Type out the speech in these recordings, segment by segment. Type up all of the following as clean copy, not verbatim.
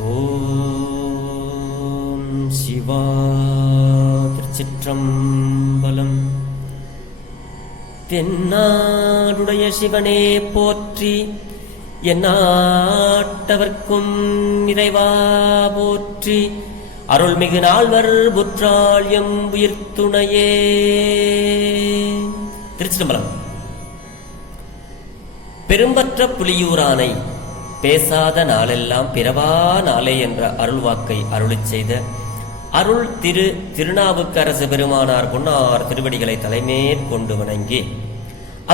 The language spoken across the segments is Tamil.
ஓம் சிவா திருச்சிற்றம்பலம். தென்னாடுடைய சிவனே போற்றி, எந்நாட்டவர்க்கும் இறைவா போற்றி. அருள்மிகு நால்வர் புற்றாள்யம் உயிர்த்துணையே. திருச்சிற்றம்பலம். பெரும்பற்ற புலியூரானை பேசாத நாளெல்லாம் பிறவா நாளே என்ற அருள்வாக்கை அருளிச் செய்த அருள் திருநாவுக்கரசு பெருமானார் பொன்னார் திருவடிகளை தலைமேற்கொண்டு வணங்கி,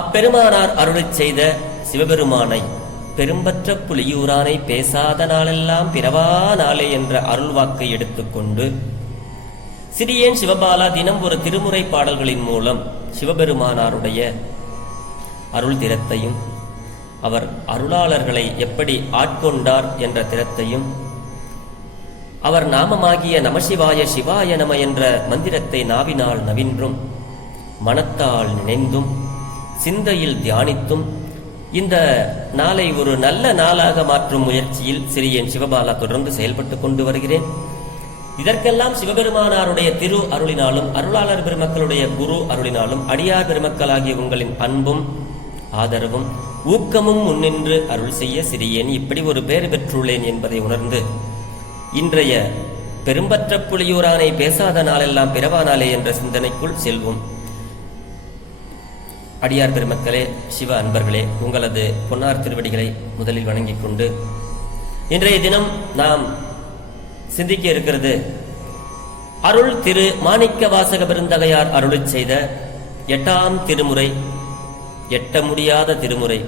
அப்பெருமானார் அருளிச் செய்த சிவபெருமானை பெரும்பற்ற புலியூரானை பேசாத நாளெல்லாம் பிறவா நாளே என்ற அருள்வாக்கை எடுத்துக்கொண்டு சிறியேன் சிவபாலா தினம் ஒரு திருமுறை பாடல்களின் மூலம் சிவபெருமானாருடைய அருள் திறத்தையும் அவர் அருளாளர்களை எப்படி ஆட்கொண்டார் என்ற திறத்தையும், அவர் நாமமாகிய நமசிவாய சிவாய நம என்ற மந்திரத்தை நாவினால் நவின்றும் மனத்தால் நினைந்தும் சிந்தையில் தியானித்தும் இந்த நாளை ஒரு நல்ல நாளாக மாற்றும் முயற்சியில் சிறியேன் சிவபாலா தொடர்ந்து செயல்பட்டு கொண்டு வருகிறேன். இதற்கெல்லாம் சிவபெருமானாருடைய திரு அருளினாலும் அருளாளர் பெருமக்களுடைய குரு அருளினாலும் அடியார் பெருமக்களாகிய உங்களின் அன்பும் ஆதரவும் ஊக்கமும் முன்னின்று அருள் செய்ய சிறியேன் இப்படி ஒரு பேறு பெற்றுள்ளேன் என்பதை உணர்ந்து இன்றைய பெரும்பற்ற புலியூரானை பேசாத நாளெல்லாம் பிறவா நாளே என்ற சிந்தனைக்குள் செல்வோம். அடியார் பெருமக்களே, சிவ அன்பர்களே, உங்களது பொன்னார் திருவடிகளை முதலில் வணங்கிக் கொண்டு இன்றைய தினம் நாம் சிந்திக்க இருக்கிறது அருள் திரு மாணிக்க வாசக பெருந்தகையார் அருளிச் செய்த 8ஆம் திருமுறை, எட்ட முடியாத திருமுறை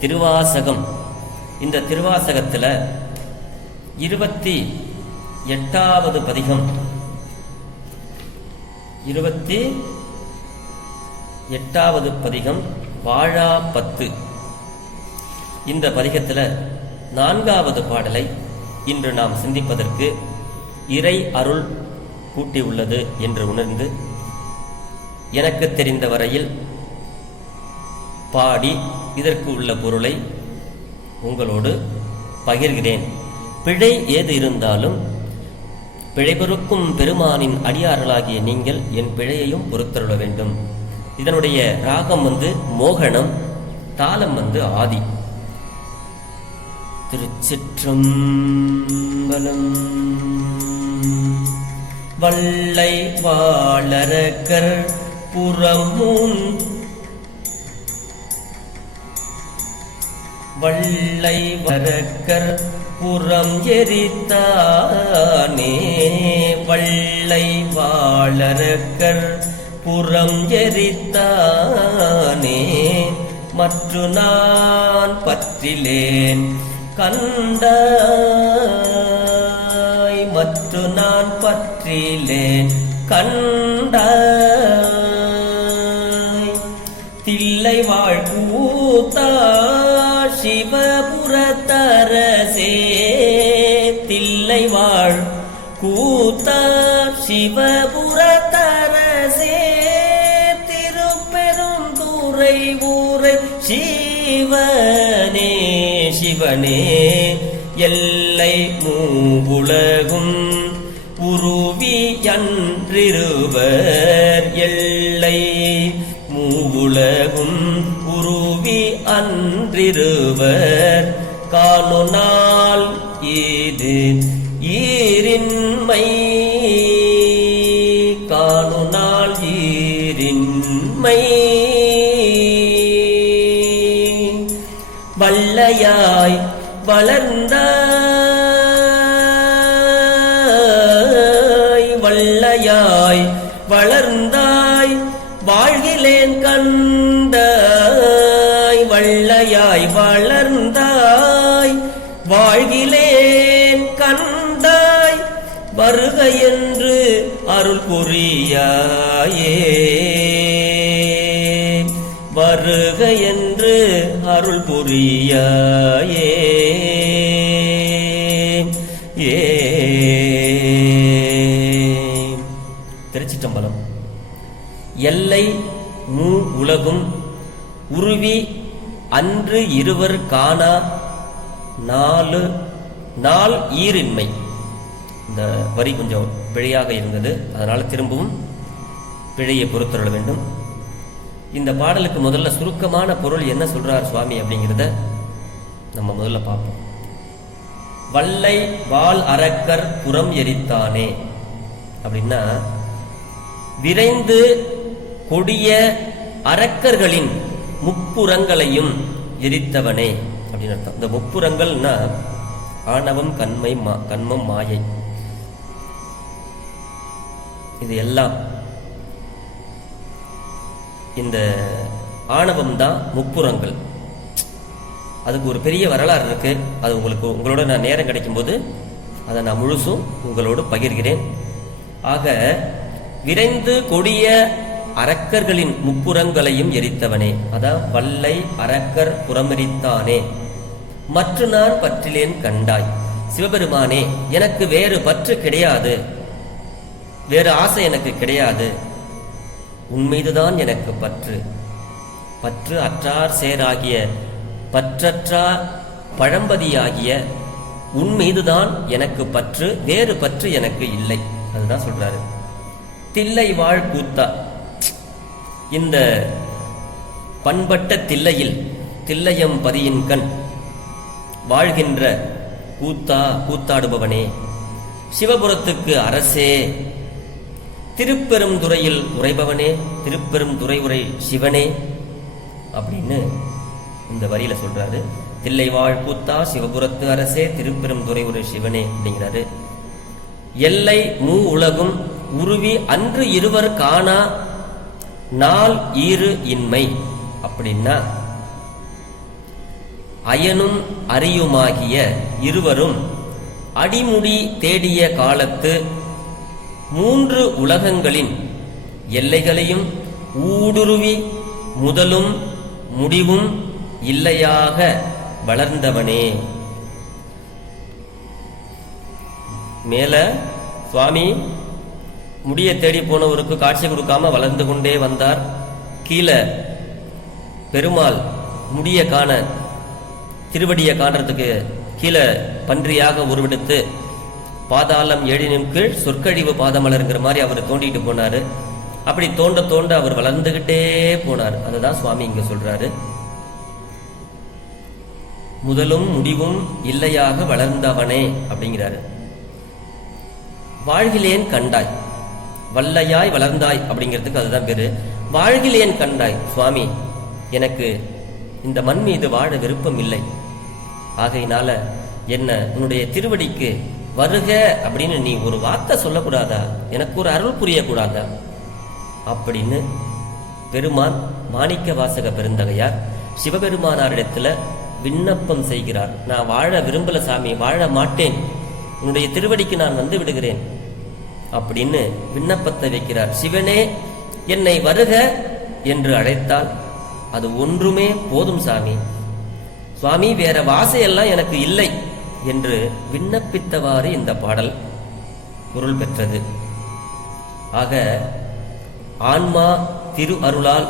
திருவாசகம். இந்த திருவாசகத்துல 28வது பதிகம், 28வது பதிகம் வாழா 10. இந்த பதிகத்துல 4வது பாடலை இன்று நாம் சிந்திப்பதற்கு இறை அருள் கூட்டியுள்ளது என்று உணர்ந்து எனக்கு தெரிந்த வரையில் பாடி இதற்கு உள்ள பொருளை உங்களோடு பகிர்கிறேன். பிழை ஏது இருந்தாலும் பிழை பொறுக்கும் பெருமானின் அடியார்களாகிய நீங்கள் என் பிழையையும் பொறுத்தருள வேண்டும். இதனுடைய ராகம் மோகனம், தாளம் ஆதி. திருச்சிற்றம்பலம். வள்ளை வாழறக்கர் புறமுன் வள்ளை வரக்கர் புறம் எரித்தானே. வள்ளை வாழறக்கர் புறம் எரித்தானே. மற்று நான் பற்றிலேன் கண்டாய். மற்று நான் பற்றிலேன் கண்டாய். தில்லை வாழ்கூத்தா சிவபுரத்தரசே. தில்லை வாழ் கூத்தா சிவபுரத்தரசே. திருப்பெருந்துறை ஊரை சிவனே. சிவனே எல்லை மூவுலகும் உருவி அன்றிருவர். எல்லை மூவுலகும் உருவி அன்றிருவர். காணுநாள் இது ஈரின்மை. காணுநாள் ஈரின்மை. வள்ளையாய் வளர்ந்தாய். வள்ளையாய் வளர்ந்தாய் வாழ்கிலேன் கண்டாய். வள்ளையாய் வளர்ந்தாய் வாழ்கிலேன் கண்டாய். வருக என்று அருள் புரியாயே. வருக என்று அருள் புரியாயே. திருச்சிற்றம்பலம். எல்லை மூ உலகும் உருவி அன்று இருவர் காணா நாலு நாள் ஈரின்மை. இந்த வரி கொஞ்சம் பிழையாக இருந்தது, அதனால் திரும்பவும் பிழையை பொறுத்தருள வேண்டும். இந்த பாடலுக்கு முதல்ல சுருக்கமான பொருள் என்ன சொல்றார் சுவாமி அப்படிங்கிறத நம்ம முதல்ல பார்ப்போம். வல்லை வாள் அரக்கர் புறம் எரித்தானே அப்படின்னா, விரைந்து கொடிய அரக்கர்களின் முப்புறங்களையும் எரித்தவனே அப்படின்னு அர்த்தம். இந்த முப்புறங்கள்னா ஆணவம், கண்மம், மாயை, இது எல்லாம். இந்த ஆணவம் தான் முப்புறங்கள். அதுக்கு ஒரு பெரிய வரலாறு இருக்கு. அது உங்களோட நான் நேரம் கிடைக்கும் போது அதை நான் முழுசும் உங்களோடு பகிர்கிறேன். ஆக, விரைந்து கொடிய அரக்கர்களின் முப்புறங்களையும் எரித்தவனே, அதான் வல்லை அரக்கர் புறமெரித்தானே. மற்ற நான் பற்றிலேன் கண்டாய். சிவபெருமானே, எனக்கு வேறு பற்று கிடையாது, வேறு ஆசை எனக்கு கிடையாது. உன்மீதுதான் எனக்கு பற்று. பற்று அற்றார் சேராகிய பற்றற்றார் பழம்பதியாகிய உன்மீதுதான் எனக்கு பற்று, வேறு பற்று எனக்கு இல்லை. அதுதான் சொல்றாரு. தில்லை வாழ் கூத்தா, இந்த பண்பட்ட தில்லையில், தில்லையம் பதியின் கண் வாழ்கின்ற கூத்தா, கூத்தாடுபவனே, சிவபுரத்துக்கு அரசே, திருப்பெருந்துறையில் உரைபவனே, திருப்பெருந்துறை உரை சிவனே அப்படின்னு இந்த வரியில சொல்றாரு. தில்லை வாழ் கூத்தா, சிவபுரத்து அரசே, திருப்பெருந்துறை உரை சிவனே அப்படிங்கிறாரு. எல்லை மூ உலகும் உருவி அன்று இருவர் காணா நாள் ஈறு இன்மை அப்படின்னா, அயனும் அரியுமாகிய இருவரும் அடிமுடி தேடிய காலத்து மூன்று உலகங்களின் எல்லைகளையும் ஊடுருவி முதலும் முடிவும் இல்லையாக வளர்ந்தவனே. மேல சுவாமி முடிய தேடி போனவருக்கு காட்சி கொடுக்காம வளர்ந்து கொண்டே வந்தார். கீழே பெருமாள் முடிய காண, திருவடியை காண்றதுக்கு கீழே பன்றியாக உருவெடுத்து பாதாளம் ஏழினும் கீழ் சொற்கழிவு பாதமலருங்கிற மாதிரி அவர் தோண்டிட்டு போனாரு. அப்படி தோண்ட தோண்ட அவர் வளர்ந்துகிட்டே போனார். அதுதான் சுவாமி இங்க சொல்றாரு. முதலும் முடிவும் இல்லையாக வளர்ந்தவனே அப்படிங்கிறாரு. வாழ்கிலேன் கண்டாய், வல்லையாய் வளர்ந்தாய் அப்படிங்கிறதுக்கு அதுதான் பேரு. வாழ்கிலேன் கண்டாய். சுவாமி, எனக்கு இந்த மண் மீது வாழ விருப்பம் இல்லை. ஆகையினால என்ன உன்னுடைய திருவடிக்கு வருக அப்படின்னு நீ ஒரு வார்த்தை சொல்லக்கூடாதா? எனக்கு ஒரு அருள் புரியக்கூடாதா அப்படின்னு பெருமான் மாணிக்க வாசக பெருந்தகையார் சிவபெருமானாரிடத்துல விண்ணப்பம் செய்கிறார். நான் வாழ விரும்பல சாமி, வாழ மாட்டேன், உன்னுடைய திருவடிக்கு நான் வந்து விடுகிறேன் அப்படின்னு விண்ணப்பத்தை வைக்கிறார். சிவனே, என்னை வருக என்று அழைத்தால் அது ஒன்றுமே போதும் சாமி. சுவாமி, வேற வாசையெல்லாம் எனக்கு இல்லை என்று விண்ணப்பித்தவாறு இந்த பாடல் பொருள் பெற்றது. ஆக, ஆன்மா திரு அருளால்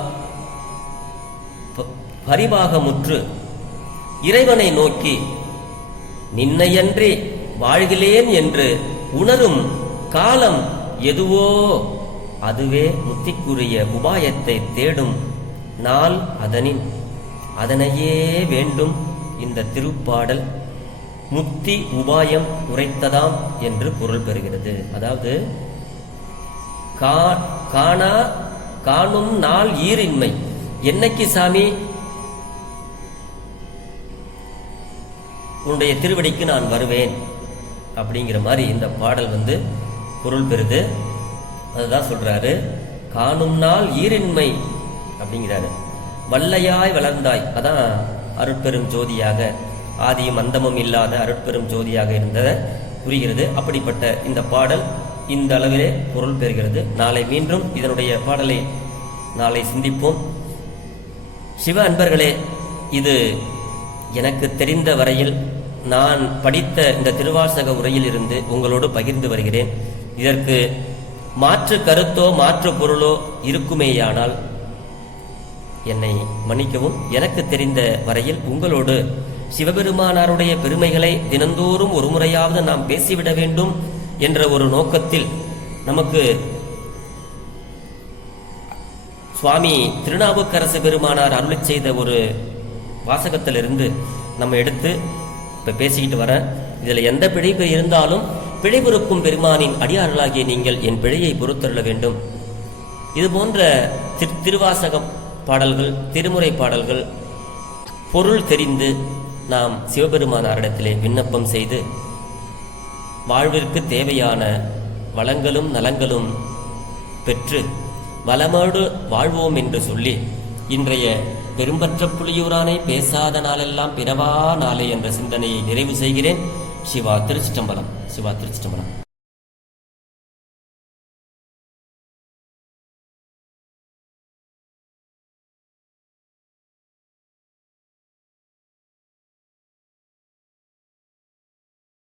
பரிபாகமுற்று இறைவனை நோக்கி நின்னையன்றி வாழ்கிலேன் என்று உணரும் காலம் எதுவோ அதுவே முத்திக்குரிய உபாயத்தை தேடும் நாள் அதனின் அதனையே வேண்டும் இந்த திருப்பாடல் முத்தி உபாயம் உரைத்ததாம் என்று பொருள் பெறுகிறது. அதாவது காணா காணும் நாள் ஈரின்மை. என்னைக்கு சாமி உன்னுடைய திருவடிக்கு நான் வருவேன் அப்படிங்கிற மாதிரி இந்த பாடல் பொருள் பெறுது. அதுதான் சொல்றாரு, காணும் நாள் ஈரின்மை அப்படிங்கிறாரு. வல்லையாய் வளர்ந்தாய், அதான் அருட்பெரும் ஜோதியாக, ஆதியும் அந்தமும் இல்லாத அருட்பெரும் ஜோதியாக இருந்ததை புரிகிறது. அப்படிப்பட்ட இந்த பாடல் இந்த அளவிலே பொருள் பெறுகிறது. நாளை மீண்டும் இதனுடைய பாடலை நாளை சிந்திப்போம். சிவ அன்பர்களே, இது எனக்கு தெரிந்த வரையில் நான் படித்த இந்த திருவாசக உரையில் இருந்து உங்களோடு பகிர்ந்து வருகிறேன். இதற்கு மாற்று கருத்தோ மாற்று பொருளோ இருக்குமேயானால் என்னை மன்னிக்கவும். எனக்கு தெரிந்த வரையில் உங்களோடு சிவபெருமானாருடைய பெருமைகளை தினந்தோறும் ஒரு முறையாவது நாம் பேசிவிட வேண்டும் என்ற ஒரு நோக்கத்தில் நமக்கு சுவாமி திருநாவுக்கரசு பெருமானார் அருளிச் செய்த ஒரு வாசகத்திலிருந்து நம்ம எடுத்து இப்ப பேசிக்கிட்டு வரேன். இதுல எந்த பிழைப்பு இருந்தாலும் பிழை பொறுக்கும் பெருமானின் அடியார்களாகிய நீங்கள் என் பிழையை பொறுத்தருள வேண்டும். இது போன்ற திருவாசகம் பாடல்கள், திருமுறை பாடல்கள் பொருள் தெரிந்து நாம் சிவபெருமானாரிடத்திலே விண்ணப்பம் செய்து வாழ்விற்கு தேவையான வளங்களும் நலங்களும் பெற்று வளமோடு வாழ்வோம் என்று சொல்லி இன்றைய பெரும்பற்ற புலியூரானை பேசாத நாளெல்லாம் பிறவா நாளே என்ற சிந்தனையை நிறைவு செய்கிறேன். சிவா திருச்சிற்றம்பலம். சிவா திருச்சிற்றம்பலம்.